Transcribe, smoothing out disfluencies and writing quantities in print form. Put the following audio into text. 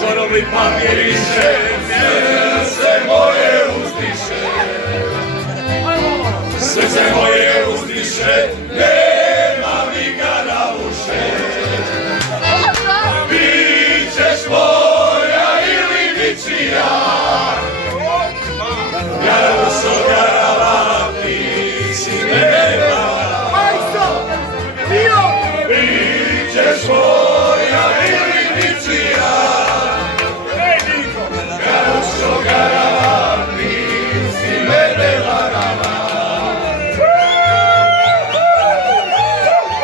šorovi papiriše, srce moje uzdiše, srce moje uzdiše, nema mi ga na uše. Bićeš moja ili ničija, Jaruso Garava, ti si nema. Bićeš moja ili ničija, Jaruso Garava, ti si mene varala.